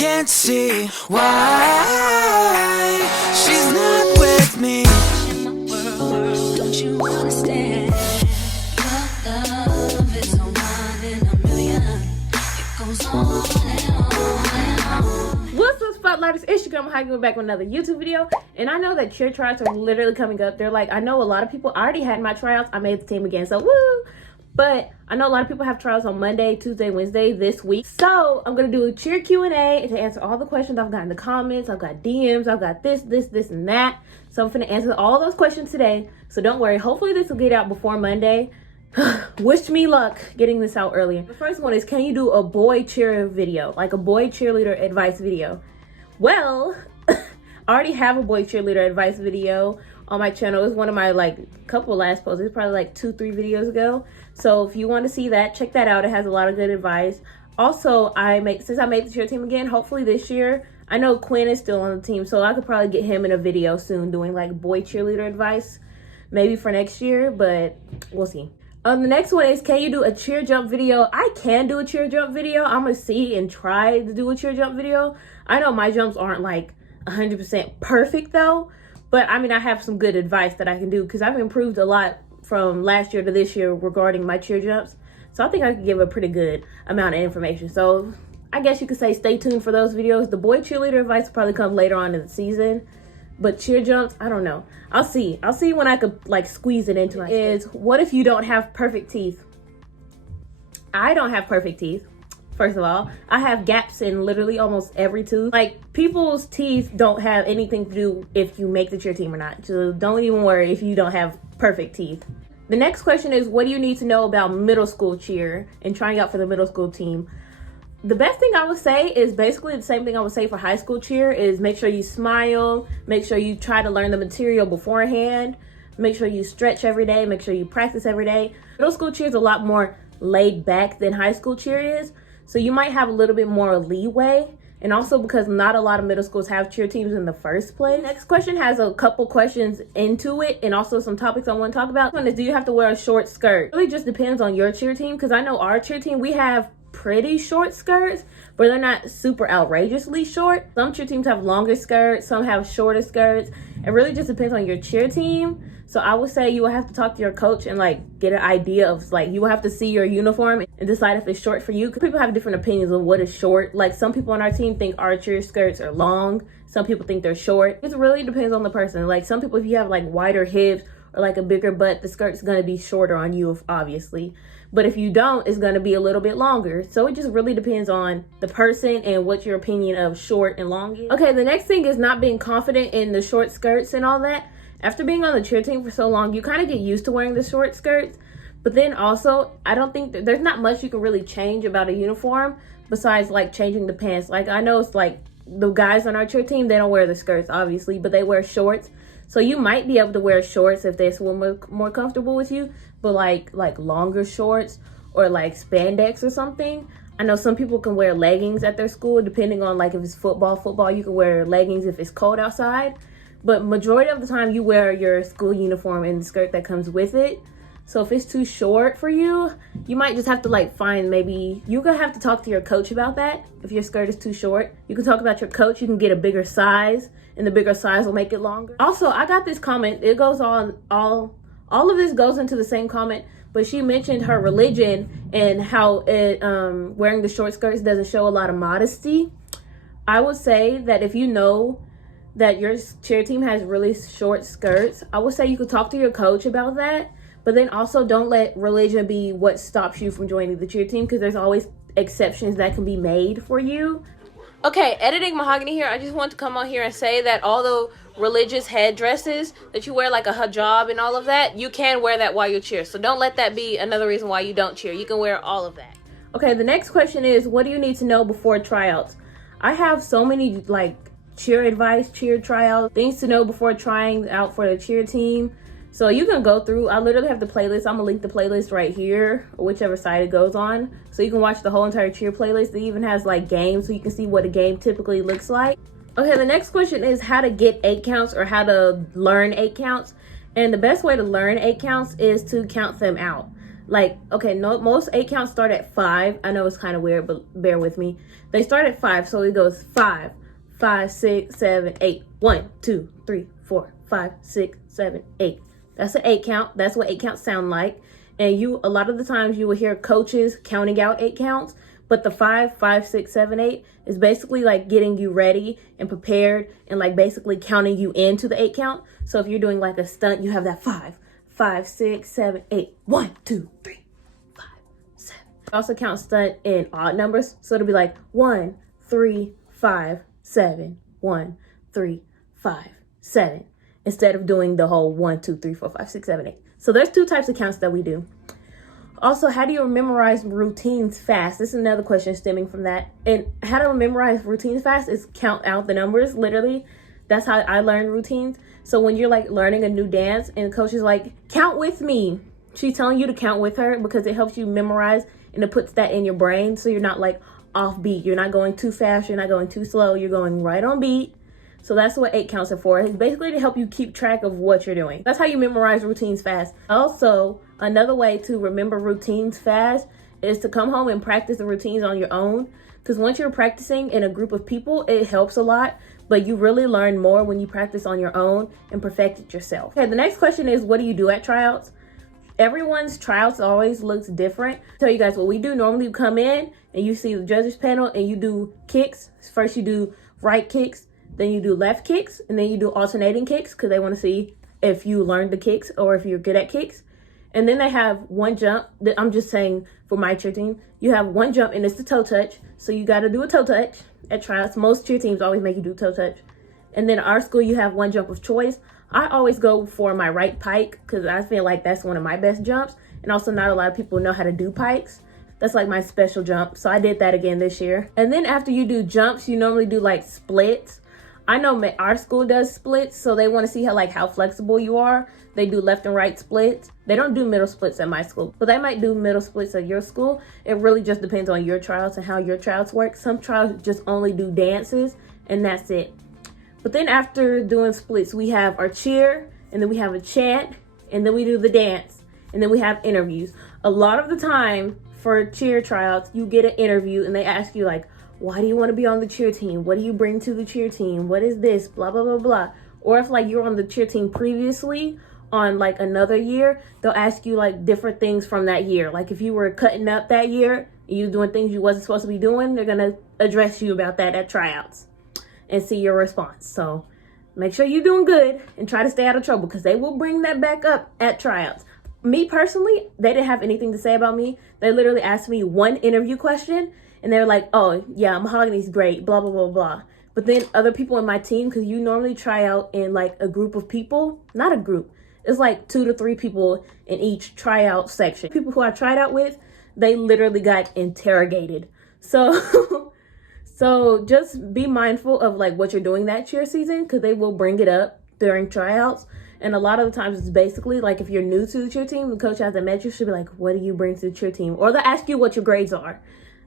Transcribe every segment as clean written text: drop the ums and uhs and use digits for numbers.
can't see why she's not with me. Don't you understand? Love is a 1 in a million. It goes on and on and on. What's up, Spotlighters? It's your girl Mahogany. We're back with another YouTube video. And I know that cheer tryouts are literally coming up. They're like, I know a lot of people, I already had my tryouts. I made the team again, so woo! But I know a lot of people have tryouts on Monday, Tuesday, Wednesday this week. So I'm going to do a cheer Q&A to answer all the questions I've got in the comments. I've got DMs. I've got this, and that. So I'm going to answer all those questions today. So don't worry. Hopefully this will get out before Monday. Wish me luck getting this out earlier. The first one is, can you do a boy cheer video? Like a boy cheerleader advice video? Well, I already have a boy cheerleader advice video on my channel. It's one of my couple last posts. It's probably like 2-3 videos ago. So if you want to see that, check that out. It has a lot of good advice. Also, since I made the cheer team again, hopefully this year, I know Quinn is still on the team, so I could probably get him in a video soon doing like boy cheerleader advice, maybe for next year, but we'll see. The next one is, can you do a cheer jump video? I can do a cheer jump video. I'm gonna see and try to do a cheer jump video. I know my jumps aren't like 100% perfect though, but I mean, I have some good advice that I can do because I've improved a lot from last year to this year regarding my cheer jumps. So I think I can give a pretty good amount of information. So I guess you could say stay tuned for those videos. The boy cheerleader advice will probably come later on in the season. But cheer jumps, I don't know. I'll see when I could like squeeze it into my is, what if you don't have perfect teeth? I don't have perfect teeth. First of all, I have gaps in literally almost every tooth. Like, people's teeth don't have anything to do if you make the cheer team or not. So don't even worry if you don't have perfect teeth. The next question is, what do you need to know about middle school cheer and trying out for the middle school team? The best thing I would say is basically the same thing I would say for high school cheer, is make sure you smile, make sure you try to learn the material beforehand, make sure you stretch every day, make sure you practice every day. Middle school cheer is a lot more laid back than high school cheer is, so you might have a little bit more leeway, and also because not a lot of middle schools have cheer teams in the first place. Next question has a couple questions into it and also some topics I want to talk about. One is, do you have to wear a short skirt? It really just depends on your cheer team, because I know our cheer team, we have pretty short skirts, but they're not super outrageously short. Some cheer teams have longer skirts, some have shorter skirts. It really just depends on your cheer team. So I would say you will have to talk to your coach and get an idea of you will have to see your uniform and decide if it's short for you. Because people have different opinions of what is short. Like, some people on our team think our cheer skirts are long. Some people think they're short. It really depends on the person. Like, some people, if you have wider hips or a bigger butt, the skirt's gonna be shorter on you, obviously. But if you don't, it's gonna be a little bit longer. So it just really depends on the person and what your opinion of short and long is. Okay, the next thing is not being confident in the short skirts and all that. After being on the cheer team for so long, you kind of get used to wearing the short skirts. But then also, I don't think there's not much you can really change about a uniform besides changing the pants. I know it's the guys on our cheer team, they don't wear the skirts obviously, but they wear shorts. So you might be able to wear shorts if that's more comfortable with you, but like longer shorts or spandex or something. I know some people can wear leggings at their school, depending on if it's football, you can wear leggings if it's cold outside. But majority of the time you wear your school uniform and the skirt that comes with it. So if it's too short for you, you might just have to find, maybe you're gonna have to talk to your coach about that. If your skirt is too short, you can talk about your coach. You can get a bigger size, and the bigger size will make it longer. Also, I got this comment. It goes on, all of this goes into the same comment, but she mentioned her religion and how it wearing the short skirts doesn't show a lot of modesty. I would say that if you know that your cheer team has really short skirts, I would say you could talk to your coach about that. But then also, don't let religion be what stops you from joining the cheer team, because there's always exceptions that can be made for you. Okay, editing Mahogany here. I just want to come on here and say that all the religious headdresses that you wear, like a hijab and all of that, you can wear that while you cheer. So don't let that be another reason why you don't cheer. You can wear all of that. Okay, the next question is, what do you need to know before tryouts? I have so many cheer advice, cheer tryouts, things to know before trying out for the cheer team. So you can go through, I literally have the playlist. I'm gonna link the playlist right here, or whichever side it goes on. So you can watch the whole entire cheer playlist. It even has games, so you can see what a game typically looks like. Okay, the next question is how to get 8 counts or how to learn 8 counts. And the best way to learn 8 counts is to count them out. Like, okay, no, most 8 counts start at 5. I know it's kind of weird, but bear with me. They start at 5, so it goes 5, 5, 6, 7, 8. 1, 2, 3, 4, 5, 6, 7, 8. That's an 8 count. That's what 8 counts sound like. And a lot of the times you will hear coaches counting out 8 counts, but the 5, 5, 6, 7, 8 is basically like getting you ready and prepared and like basically counting you into the 8 count. So if you're doing like a stunt, you have that 5, 5, 6, 7, 8. 1, 2, 3, 5, 7. Also count stunt in odd numbers. So it'll be like 1, 3, 5, 7, 1, 3, 5, 7. Instead of doing the whole 1, 2, 3, 4, 5, 6, 7, 8. So there's 2 types of counts that we do. Also, how do you memorize routines fast? This is another question stemming from that. And how to memorize routines fast is count out the numbers, literally. That's how I learned routines. So when you're like learning a new dance and the coach is like, count with me. She's telling you to count with her because it helps you memorize and it puts that in your brain. So you're not like off beat. You're not going too fast. You're not going too slow. You're going right on beat. So that's what 8 counts are for. It's basically to help you keep track of what you're doing. That's how you memorize routines fast. Also, another way to remember routines fast is to come home and practice the routines on your own. Because once you're practicing in a group of people, it helps a lot. But you really learn more when you practice on your own and perfect it yourself. Okay, the next question is, what do you do at tryouts? Everyone's tryouts always looks different. I'll tell you guys what we do. Normally you come in and you see the judges panel and you do kicks. First you do right kicks. Then you do left kicks, and then you do alternating kicks because they want to see if you learned the kicks or if you're good at kicks. And then they have one jump. I'm just saying for my cheer team, you have one jump, and it's the toe touch. So you got to do a toe touch at tryouts. Most cheer teams always make you do toe touch. And then our school, you have one jump of choice. I always go for my right pike because I feel like that's one of my best jumps. And also not a lot of people know how to do pikes. That's like my special jump. So I did that again this year. And then after you do jumps, you normally do like splits. I know our school does splits, so they want to see how flexible you are. They do left and right splits. They don't do middle splits at my school, but they might do middle splits at your school. It really just depends on your tryouts and how your tryouts work. Some tryouts just only do dances, and that's it. But then after doing splits, we have our cheer, and then we have a chant, and then we do the dance, and then we have interviews. A lot of the time for cheer tryouts, you get an interview, and they ask you like, why do you want to be on the cheer team? What do you bring to the cheer team? What is this? Blah, blah, blah, blah. Or if like you're on the cheer team previously on like another year, they'll ask you like different things from that year. Like if you were cutting up that year, you doing things you wasn't supposed to be doing, they're going to address you about that at tryouts and see your response. So make sure you're doing good and try to stay out of trouble because they will bring that back up at tryouts. Me personally, they didn't have anything to say about me. They literally asked me one interview question. And they're like, oh, yeah, Mahogany's great, blah, blah, blah, blah. But then other people in my team, because you normally try out in like a group of people, not a group. It's like 2 to 3 people in each tryout section. People who I tried out with, they literally got interrogated. So, so just be mindful of like what you're doing that cheer season because they will bring it up during tryouts. And a lot of the times it's basically like if you're new to the cheer team, the coach hasn't met you, she'll be like, what do you bring to the cheer team? Or they'll ask you what your grades are.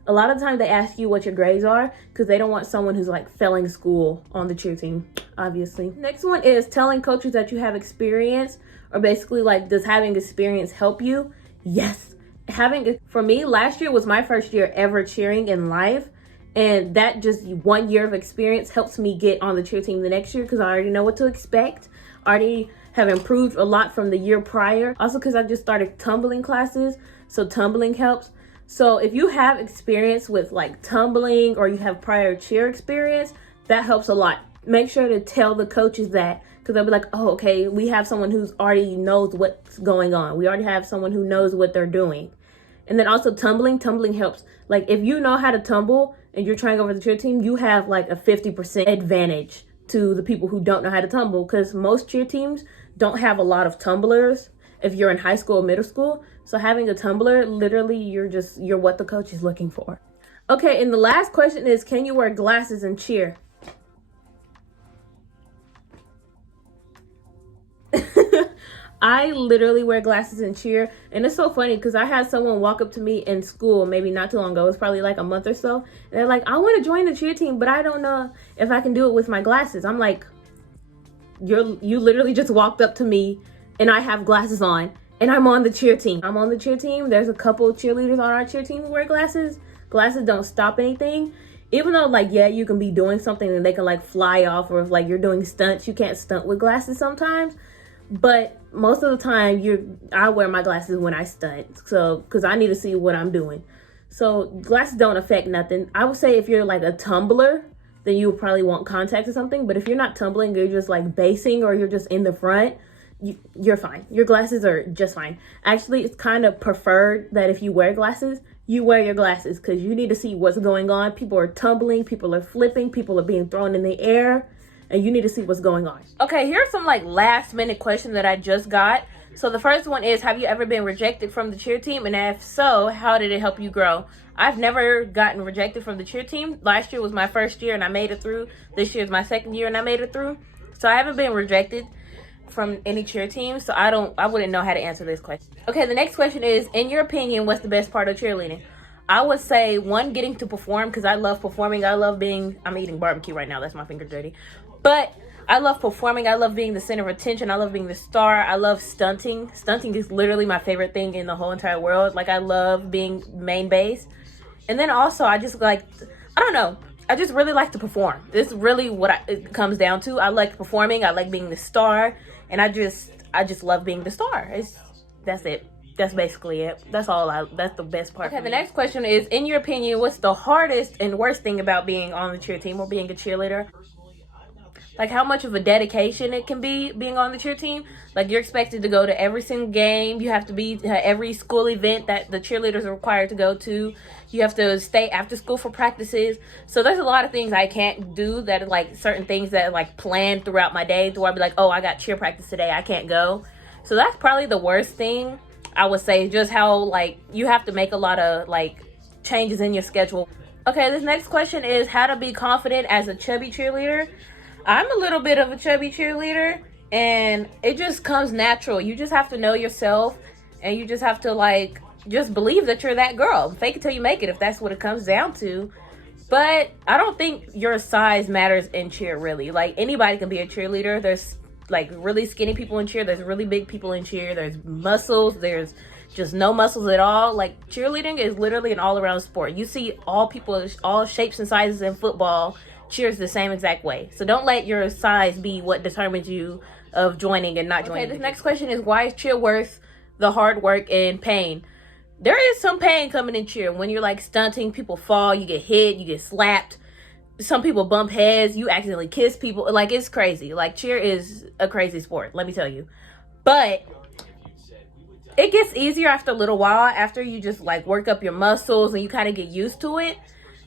A lot of times they ask you what your grades are because they don't want someone who's like failing school on the cheer team, obviously. Next one is telling coaches that you have experience or basically like, does having experience help you? Yes. For me, last year was my first year ever cheering in life. And that just 1 year of experience helps me get on the cheer team the next year because I already know what to expect. I already have improved a lot from the year prior. Also because I just started tumbling classes. So tumbling helps. So if you have experience with like tumbling or you have prior cheer experience, that helps a lot. Make sure to tell the coaches that because they'll be like, oh, okay, we have someone who's already knows what's going on. We already have someone who knows what they're doing. And then also tumbling helps. Like if you know how to tumble and you're trying over the cheer team, you have like a 50% advantage to the people who don't know how to tumble because most cheer teams don't have a lot of tumblers if you're in high school or middle school. So having a tumbler, literally, you're what the coach is looking for. Okay, and the last question is, can you wear glasses and cheer? I literally wear glasses and cheer. And it's so funny because I had someone walk up to me in school maybe not too long ago. It was probably like a month or so. And they're like, I want to join the cheer team, but I don't know if I can do it with my glasses. I'm like, you literally just walked up to me and I have glasses on And I'm on the cheer team. I'm on the cheer team. There's a couple of cheerleaders on our cheer team who wear glasses. Glasses don't stop anything. Even though, like, yeah, you can be doing something and they can, like, fly off. Or if, like, you're doing stunts, you can't stunt with glasses sometimes. But most of the time, I wear my glasses when I stunt. So, because I need to see what I'm doing. So, glasses don't affect nothing. I would say if you're, like, a tumbler, then you probably want contacts or something. But if you're not tumbling, you're just, like, basing or you're just in the front, you're fine. Your glasses are just fine. Actually, it's kind of preferred that if you wear glasses, you wear your glasses because you need to see what's going on. People are tumbling, people are flipping, people are being thrown in the air, and you need to see what's going on. Okay, here's some like last minute questions that I just got. So the first one is, have you ever been rejected from the cheer team? And if so, how did it help you grow? I've never gotten rejected from the cheer team. Last year was my first year and I made it through. This year is my second year and I made it through. So I haven't been rejected from any cheer team, so I wouldn't know how to answer this question. Okay, the next question is, in your opinion, what's the best part of cheerleading? I would say, one, getting to perform, because I love performing. I love being, I'm eating barbecue right now, that's my finger dirty. But I love performing. I love being the center of attention. I love being the star. I love stunting. Stunting is literally my favorite thing in the whole entire world. Like, I love being main base. And then also, I just like, I don't know, I just really like to perform. This is really what it comes down to. I like performing. I like being the star. And I just love being the star. That's it. That's basically it. That's the best part. Okay, the next question is, in your opinion, what's the hardest and worst thing about being on the cheer team or being a cheerleader? Like, how much of a dedication it can be being on the cheer team. Like, you're expected to go to every single game. You have to be to every school event that the cheerleaders are required to go to. You have to stay after school for practices. So there's a lot of things I can't do that are like certain things that are like planned throughout my day, to where I'd be like, oh, I got cheer practice today, I can't go. So that's probably the worst thing, I would say, just how like you have to make a lot of like changes in your schedule. Okay, this next question is how to be confident as a chubby cheerleader. I'm a little bit of a chubby cheerleader, and it just comes natural. You just have to know yourself, and you just have to like just believe that you're that girl. Fake it till you make it, if that's what it comes down to. But I don't think your size matters in cheer, really. Like, anybody can be a cheerleader. There's like really skinny people in cheer. There's really big people in cheer. There's muscles. There's just no muscles at all. Like, cheerleading is literally an all-around sport. You see all people, all shapes and sizes in football. Cheer is the same exact way. So don't let your size be what determines you of joining and not joining. Okay, this next question is, why is cheer worth the hard work and pain? There is some pain coming in cheer. When you're like stunting, people fall, you get hit, you get slapped. Some people bump heads, you accidentally kiss people. Like, it's crazy. Like, cheer is a crazy sport, let me tell you. But it gets easier after a little while, after you just like work up your muscles and you kind of get used to it.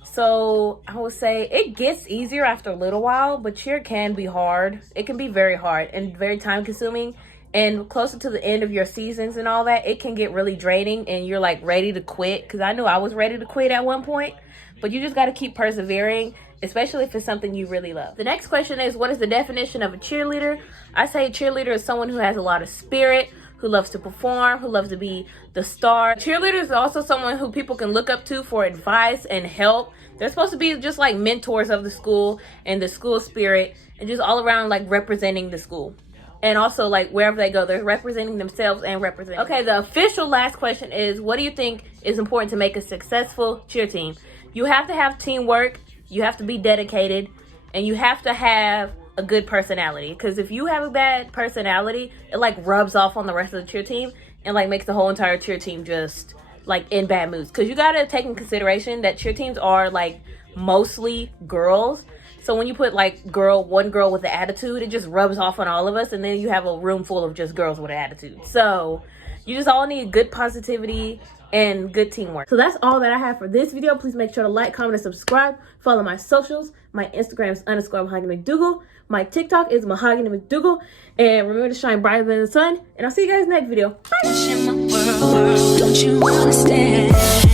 So I would say it gets easier after a little while, but cheer can be hard. It can be very hard and very time consuming. And closer to the end of your seasons and all that, it can get really draining and you're like ready to quit. Because I know I was ready to quit at one point, but you just got to keep persevering, especially if it's something you really love. The next question is, what is the definition of a cheerleader? I say a cheerleader is someone who has a lot of spirit, who loves to perform, who loves to be the star. Cheerleader is also someone who people can look up to for advice and help. They're supposed to be just like mentors of the school and the school spirit, and just all around like representing the school. And also, like, wherever they go, they're representing themselves and representing. Okay, the official last question is, what do you think is important to make a successful cheer team? You have to have teamwork, you have to be dedicated, and you have to have a good personality. Because if you have a bad personality, it like rubs off on the rest of the cheer team and like makes the whole entire cheer team just like in bad moods. Because you got to take in consideration that cheer teams are like mostly girls. So when you put like one girl with the attitude, it just rubs off on all of us. And then you have a room full of just girls with an attitude. So you just all need good positivity and good teamwork. So that's all that I have for this video. Please make sure to like, comment, and subscribe. Follow my socials. My Instagram is _MahoganyMcDougle. My TikTok is MahoganyMcDougle. And remember to shine brighter than the sun. And I'll see you guys next video. Bye. Don't you understand?